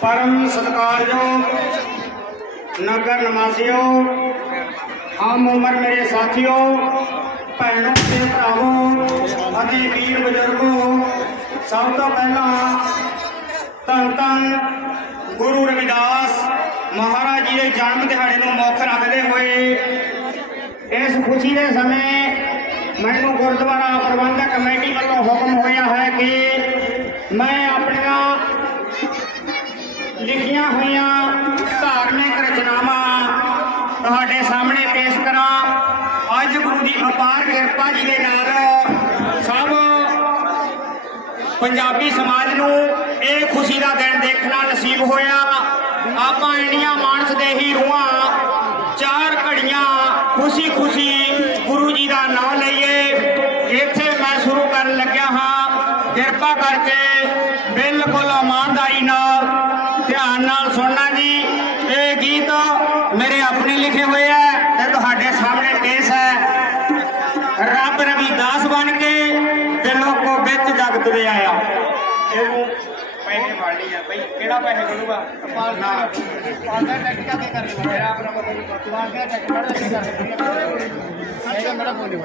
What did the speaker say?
ਪਰਮ ਸਤਿਕਾਰਯੋਗ ਨਗਰ ਨਿਵਾਸੀਓ, ਆਮ ਉਮਰ ਮੇਰੇ ਸਾਥੀਓ, ਭੈਣੋ ਤੇ ਭਰਾਵੋ ਅਤੇ ਵੀਰ ਬਜ਼ੁਰਗੋ, ਸਭ ਤੋਂ ਪਹਿਲਾਂ ਧੰਨ ਧੰਨ ਗੁਰੂ ਰਵਿਦਾਸ ਮਹਾਰਾਜ ਜੀ ਦੇ ਜਨਮ ਦਿਹਾੜੇ ਨੂੰ ਮੁੱਖ ਰੱਖਦੇ ਹੋਏ ਇਸ ਖੁਸ਼ੀ ਦੇ ਸਮੇਂ ਮੈਨੂੰ ਗੁਰਦੁਆਰਾ ਪ੍ਰਬੰਧਕ ਕਮੇਟੀ ਵੱਲੋਂ ਹੁਕਮ ਹੋਇਆ ਹੈ ਕਿ ਮੈਂ ਆਪਣੀਆਂ ਲਿਖੀਆਂ ਹੋਈਆਂ ਧਾਰਮਿਕ ਰਚਨਾਵਾਂ ਤੁਹਾਡੇ ਸਾਹਮਣੇ ਪੇਸ਼ ਕਰਾਂ। ਅੱਜ ਗੁਰੂ ਦੀ ਅਪਾਰ ਕਿਰਪਾ ਜੀ ਦੇ ਨਾਲ ਸਭ ਪੰਜਾਬੀ ਸਮਾਜ ਨੂੰ ਇਹ ਖੁਸ਼ੀ ਦਾ ਦਿਨ ਦੇਖਣਾ ਨਸੀਬ ਹੋਇਆ। ਆਪਾਂ ਇੰਡੀਆ ਮਾਨਸ ਦੇ ਹੀ ਰੂਹਾਂ, ਚਾਰ ਘੜੀਆਂ ਖੁਸ਼ੀ ਖੁਸ਼ੀ ਕਿਰਪਾ ਕਰਕੇ ਬਿਲਕੁਲ ਇਮਾਨਦਾਰੀ ਨਾਲ ਧਿਆਨ ਨਾਲ ਸੁਣਨਾ ਜੀ। ਇਹ ਗੀਤ ਮੇਰੇ ਆਪਣੇ ਲਿਖੇ ਹੋਏ ਹੈ ਤੇ ਤੁਹਾਡੇ ਸਾਹਮਣੇ ਪੇਸ਼ ਹੈ। ਰੱਬ ਰਵਿਦਾਸ ਬਣ ਕੇ ਤੇ ਲੋਕੋ ਵਿੱਚ ਜਗਤ ਦੇ ਆਇਆ। ਇਹਨੂੰ ਪੈਸੇ ਫੜ ਲਈ ਆ ਬਈ। ਕਿਹੜਾ ਪੈਸੇ ਪਾਲ ਨਾ। ਪਾਲ ਦਾ ਟੈਕ ਕੇ ਕਰ ਮੇਰਾ ਆਪਣਾ ਮਤਲਬ ਪਾਲ ਦਾ ਟੈਕ ਕਰ ਮੇਰਾ ਬੋਲੀ